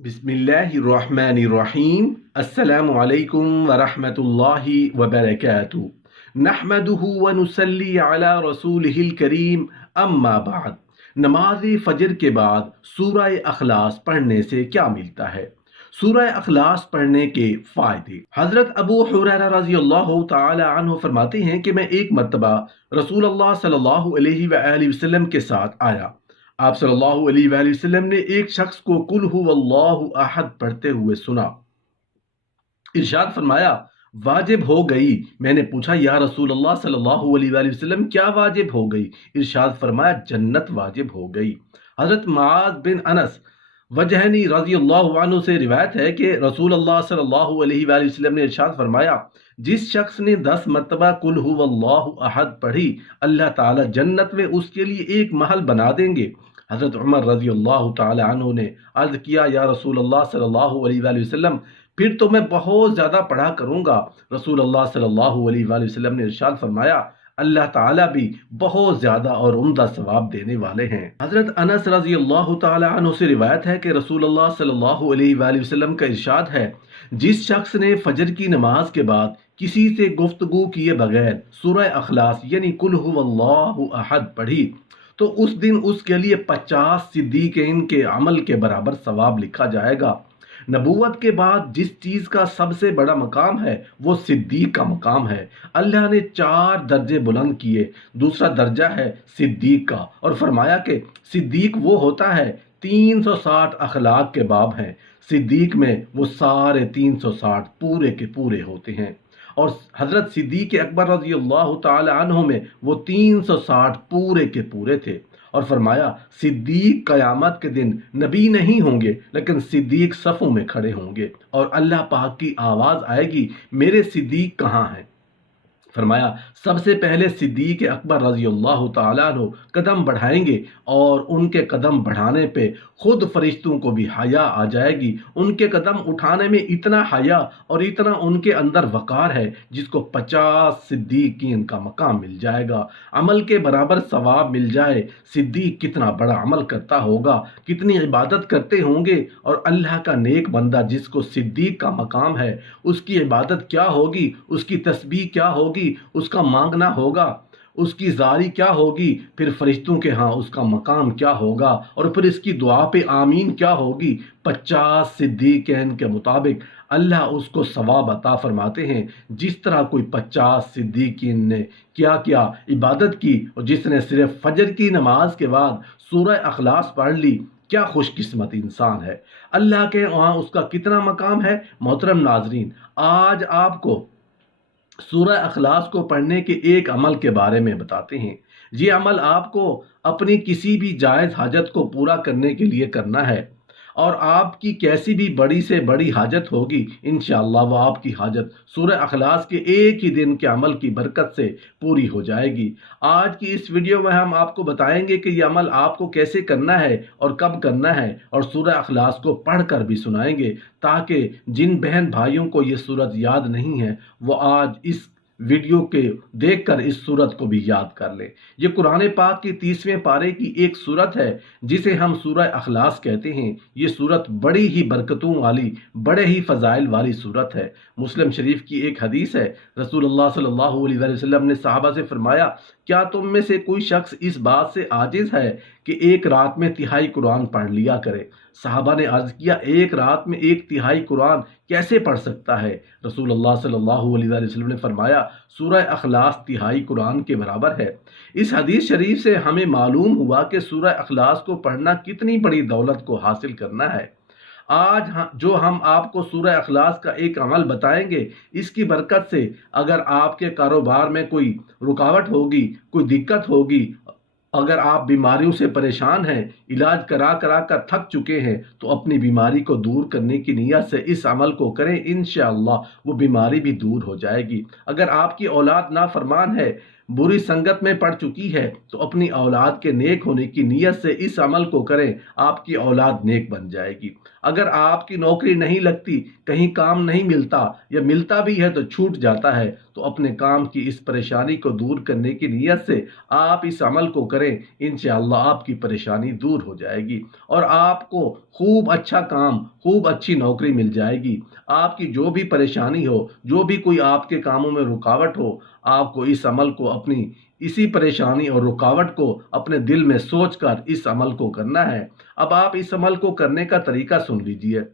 बिस्मिल्लाहिर्रहमानिर्रहीम अस्सलामु अलैकुम वरहमतुल्लाहि वबरकातुहू नहमदुहु व नुसल्ली अला रसूलिहिल करीम अम्मा बाद। नमाज फजर के बाद सूरह अखलास पढ़ने से क्या मिलता है? सूरह अखलास पढ़ने के फायदे। हजरत अबू हुरैरा रज़ी अल्लाह तआला अन्हु फरमाते हैं कि मैं एक मर्तबा रसूल अल्लाह सल्लल्लाहु अलैहि वसल्लम के साथ आया। आप सल्लल्लाहु अलैहि वसल्लम ने एक शख्स को कुल हुवल्लाहु अहद पढ़ते हुए सुना। इरशाद फरमाया, वाजिब हो गई। मैंने पूछा, या रसूल अल्लाह सल्लल्लाहु अलैहि वसल्लम क्या वाजिब हो गई? इरशाद फरमाया, जन्नत वाजिब हो गई। हजरत मुआज बिन अनस वजहनी रज़ी अल्लाहु अन्हु से रिवायत है कि रसूल अल्लाह सल्लल्लाहु अलैहि वसल्लम ने इरशाद फरमाया, जिस शख्स ने 10 मरतबा कुल हुवल्लाहु अहद पढ़ी, अल्लाह ताला जन्नत में उसके लिए एक महल बना देंगे। हजरत उमर रज़ी अल्लाह ताला अन्हु ने अर्ज किया, या रसूल अल्लाह सल्लल्लाहु अलैहि वसल्लम फिर तो मैं बहुत ज़्यादा पढ़ा करूँगा। रसूल अल्लाह सल्लल्लाहु अलैहि वसल्लम ने इरशाद फरमाया, अल्लाह ताला भी बहुत ज़्यादा और उम्दा सवाब देने वाले हैं। हज़रत अनस रज़ी अल्लाह ताला अन्हु से रिवायत है कि रसूल अल्लाह सल्लल्लाहु अलैहि वसल्लम का इरशाद है, जिस शख्स ने फजर की नमाज के बाद किसी से गुफ्तगू किए बगैर सूरह अखलास यानी कुल हुवल्लाहु अहद पढ़ी, तो उस दिन उसके लिए 50 सिद्दीकीन के अमल के बराबर सवाब लिखा जाएगा। नबूवत के बाद जिस चीज़ का सबसे बड़ा मकाम है वो सिद्दीक का मकाम है। अल्लाह ने 4 दर्जे बुलंद किए। दूसरा दर्जा है सिद्दीक का, और फरमाया कि सिद्दीक वो होता है 360 अखलाक के बाब हैं। सिद्दीक में वो सारे 360 पूरे के पूरे होते हैं, और हज़रत सिद्दीक अकबर रज़ी अल्लाह ताला अन्हु में वो 360 पूरे के पूरे थे। और फरमाया, सिद्दीक क़यामत के दिन नबी नहीं होंगे, लेकिन सिद्दीक सफ़ों में खड़े होंगे और अल्लाह पाक की आवाज़ आएगी, मेरे सिद्दीक कहाँ हैं? फरमाया, सबसे पहले सिद्दीक अकबर रज़ी अल्लाह ताला अन्हु कदम बढ़ाएंगे, और उनके कदम बढ़ाने पे खुद फरिश्तों को भी हया आ जाएगी। उनके कदम उठाने में इतना हया और इतना उनके अंदर वक़ार है जिसको 50 सिद्दीकीन का मकाम मिल जाएगा। अमल के बराबर सवाब मिल जाए। सिद्दीक कितना बड़ा अमल करता होगा, कितनी इबादत करते होंगे, और अल्लाह का नेक बंदा जिसको सिद्दीक का मकाम है, उसकी इबादत क्या होगी, उसकी तस्बीह क्या होगी, उसका मांगना होगा, उसकी जारी क्या होगी, फिर फरिश्तों के यहाँ उसका मकाम क्या होगा, और फिर इसकी दुआ पे आमीन क्या होगी। 50 सिद्दीकीन के मुताबिक अल्लाह उसको सवाब अता फरमाते हैं। जिस तरह कोई 50 सिद्दीकीन ने क्या क्या इबादत की, और जिसने सिर्फ फजर की नमाज के बाद सूरह अखलास पढ़ ली, क्या खुशकिस्मत इंसान है। अल्लाह के वहाँ उसका कितना मकाम है। मोहतरम नाजरीन, आज आपको सूरह अखलास को पढ़ने के एक अमल के बारे में बताते हैं। ये अमल आपको अपनी किसी भी जायज़ हाजत को पूरा करने के लिए करना है, और आपकी कैसी भी बड़ी से बड़ी हाजत होगी, इंशाअल्लाह वो आपकी हाजत सूरह अखलास के एक ही दिन के अमल की बरकत से पूरी हो जाएगी। आज की इस वीडियो में हम आपको बताएंगे कि ये अमल आपको कैसे करना है और कब करना है, और सूरह अखलास को पढ़ कर भी सुनाएंगे, ताकि जिन बहन भाइयों को ये सूरत याद नहीं है वो आज इस वीडियो के देखकर इस सूरत को भी याद कर लें। ये कुरान पाक की 30वें पारे की एक सूरत है जिसे हम सूरह अखलास कहते हैं। ये सूरत बड़ी ही बरकतों वाली, बड़े ही फ़ज़ाइल वाली सूरत है। मुस्लिम शरीफ की एक हदीस है, रसूलुल्लाह सल्लल्लाहु अलैहि वसल्लम ने सहाबा से फरमाया, क्या तुम में से कोई शख्स इस बात से आजिज़ है कि एक रात में तिहाई कुरान पढ़ लिया करे? सहाबा ने अर्ज़ किया, एक रात में एक तिहाई कुरान कैसे पढ़ सकता है? रसूलुल्लाह सल्लल्लाहु अलैहि वसल्लम ने फरमाया, सूरह अखलास तिहाई कुरान के बराबर है। इस हदीस शरीफ से हमें मालूम हुआ कि सूरह अखलास को पढ़ना कितनी बड़ी दौलत को हासिल करना है। आज जो हम आपको सूरह अखलास का एक अमल बताएंगे, इसकी बरकत से अगर आपके कारोबार में कोई रुकावट होगी, कोई दिक्कत होगी, अगर आप बीमारियों से परेशान हैं, इलाज करा करा कर थक चुके हैं, तो अपनी बीमारी को दूर करने की नीयत से इस अमल को करें। इंशाअल्लाह वो बीमारी भी दूर हो जाएगी। अगर आपकी औलाद नाफरमान है, बुरी संगत में पड़ चुकी है तो अपनी औलाद के नेक होने की नीयत से इस अमल को करें, आपकी औलाद नेक बन जाएगी। अगर आपकी नौकरी नहीं लगती, कहीं काम नहीं मिलता या मिलता भी है तो छूट जाता है, तो अपने काम की इस परेशानी को दूर करने की नीयत से आप इस अमल को करें, इंशाअल्लाह आपकी परेशानी दूर हो जाएगी और आपको खूब अच्छा काम, खूब अच्छी नौकरी मिल जाएगी। आपकी जो भी परेशानी हो, जो भी कोई आपके कामों में रुकावट हो, आपको इस अमल को अपनी इसी परेशानी और रुकावट को अपने दिल में सोचकर इस अमल को करना है। अब आप इस अमल को करने का तरीका सुन लीजिए।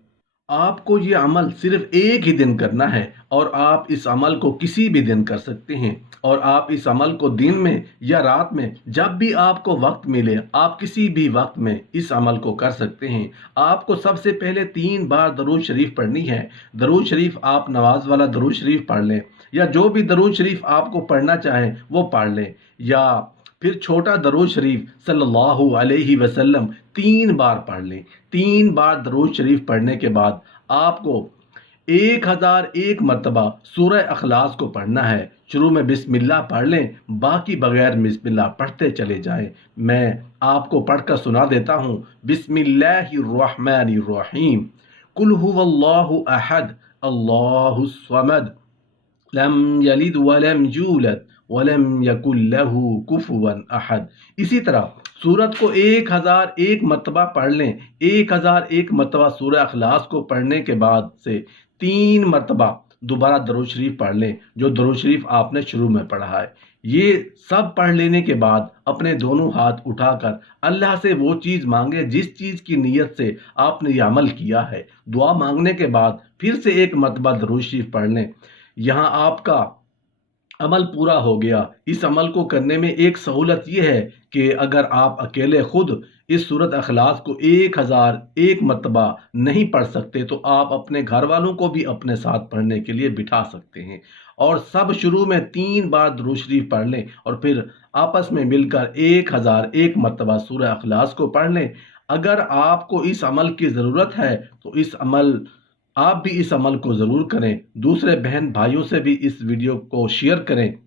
आपको ये अमल सिर्फ एक ही दिन करना है और आप इस अमल को किसी भी दिन कर सकते हैं और आप इस अमल को दिन में या रात में जब भी आपको वक्त मिले, आप किसी भी वक्त में इस अमल को कर सकते हैं। आपको सबसे पहले 3 बार दरूद शरीफ पढ़नी है। दरूद शरीफ आप नवाज वाला दरूद शरीफ पढ़ लें या जो भी दरूद शरीफ आपको पढ़ना चाहें वो पढ़ लें, या फिर छोटा दरूद शरीफ सल्लल्लाहु अलैहि वसल्लम 3 बार पढ़ लें। 3 बार दरूद शरीफ पढ़ने के बाद आपको 1001 मरतबा सूरह अखलास को पढ़ना है। शुरू में बिस्मिल्लाह पढ़ लें, बाकी बगैर बिस्मिल्लाह पढ़ते चले जाएं। मैं आपको पढ़कर सुना देता हूँ। बिस्मिल्लाहिर्रहमानिर्रहीम। कुल हुवल्लाहु अहद अल्लाहुस समद लम यलिद वलम यूलद वलम यकुल लहू कुफुवन अहद। इसी तरह सूरत को 1001 मरतबा पढ़ लें। 1001 मरतबा सूरह अखलास को पढ़ने के बाद से 3 मरतबा दोबारा दरूद शरीफ पढ़ लें, जो दरूद शरीफ आपने शुरू में पढ़ा है। ये सब पढ़ लेने के बाद अपने दोनों हाथ उठाकर अल्लाह से वो चीज़ मांगे जिस चीज़ की नीयत से आपने ये अमल किया है। दुआ मांगने के बाद फिर से 1 मरतबा दरूद शरीफ पढ़ लें। यहाँ आपका अमल पूरा हो गया। इस अमल को करने में एक सहूलत यह है कि अगर आप अकेले खुद इस सूरत अखलास को 1001 मरतबा नहीं पढ़ सकते तो आप अपने घर वालों को भी अपने साथ पढ़ने के लिए बिठा सकते हैं और सब शुरू में 3 बार दुरूद शरीफ पढ़ लें और फिर आपस में मिलकर 1001 मरतबा सूरह अखलास को पढ़ लें। अगर आपको इस अमल की ज़रूरत है तो आप भी इस अमल को ज़रूर करें। दूसरे बहन भाइयों से भी इस वीडियो को शेयर करें।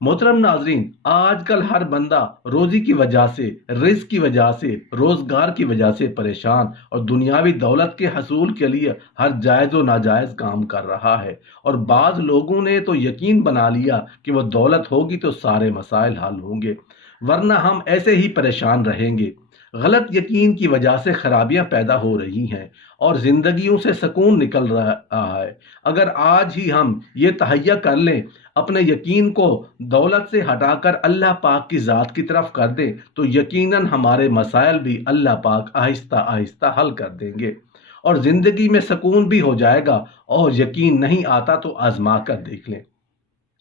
मोहतरम नाजरीन, आजकल हर बंदा रोज़ी की वजह से, रिज़्क़ की वजह से, रोज़गार की वजह से परेशान और दुनियावी दौलत के हसूल के लिए हर जायज़ व नाजायज़ काम कर रहा है और बाज़ लोगों ने तो यकीन बना लिया कि वह दौलत होगी तो सारे मसाइल हल होंगे, वरना हम ऐसे ही परेशान रहेंगे। गलत यकीन की वजह से खराबियां पैदा हो रही हैं और ज़िंदगियों से सुकून निकल रहा है। अगर आज ही हम ये तहैया कर लें, अपने यकीन को दौलत से हटाकर अल्लाह पाक की ज़ात की तरफ कर दें, तो यकीनन हमारे मसाइल भी अल्लाह पाक आहिस्ता आहिस्ता हल कर देंगे और ज़िंदगी में सुकून भी हो जाएगा। और यकीन नहीं आता तो आजमा कर देख लें।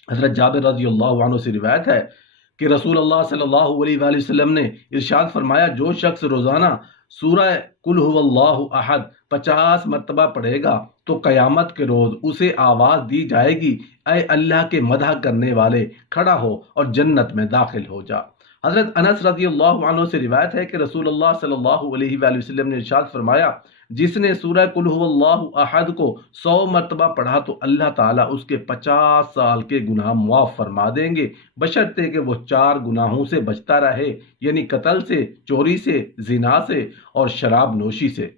हज़रत जाबिर रज़ियल्लाहु अन्हु से रिवायत है कि रसूलुल्लाह सल्लल्लाहु अलैहि वसल्लम ने इरशाद फरमाया, जो शख्स रोज़ाना सूरह कुल हुवल्लाहु अहद 50 मरतबा पढ़ेगा तो क़यामत के रोज़ उसे आवाज़ दी जाएगी, ऐ अल्लाह के मदह करने वाले, खड़ा हो और जन्नत में दाखिल हो जा। हज़रत अनस रज़ियल्लाहु अन्हु से रिवायत है कि रसूलुल्लाह सल्लल्लाहु अलैहि वसल्लम ने इरशाद फरमाया, जिसने सूरह कुल हुवल्लाहु अहद को 100 मरतबा पढ़ा तो अल्लाह ताला उसके 50 साल के गुनाह मुआफ़ फरमा देंगे, बशर्ते कि वो 4 गुनाहों से बचता रहे, यानी कत्ल से, चोरी से, जिना से और शराब नोशी से।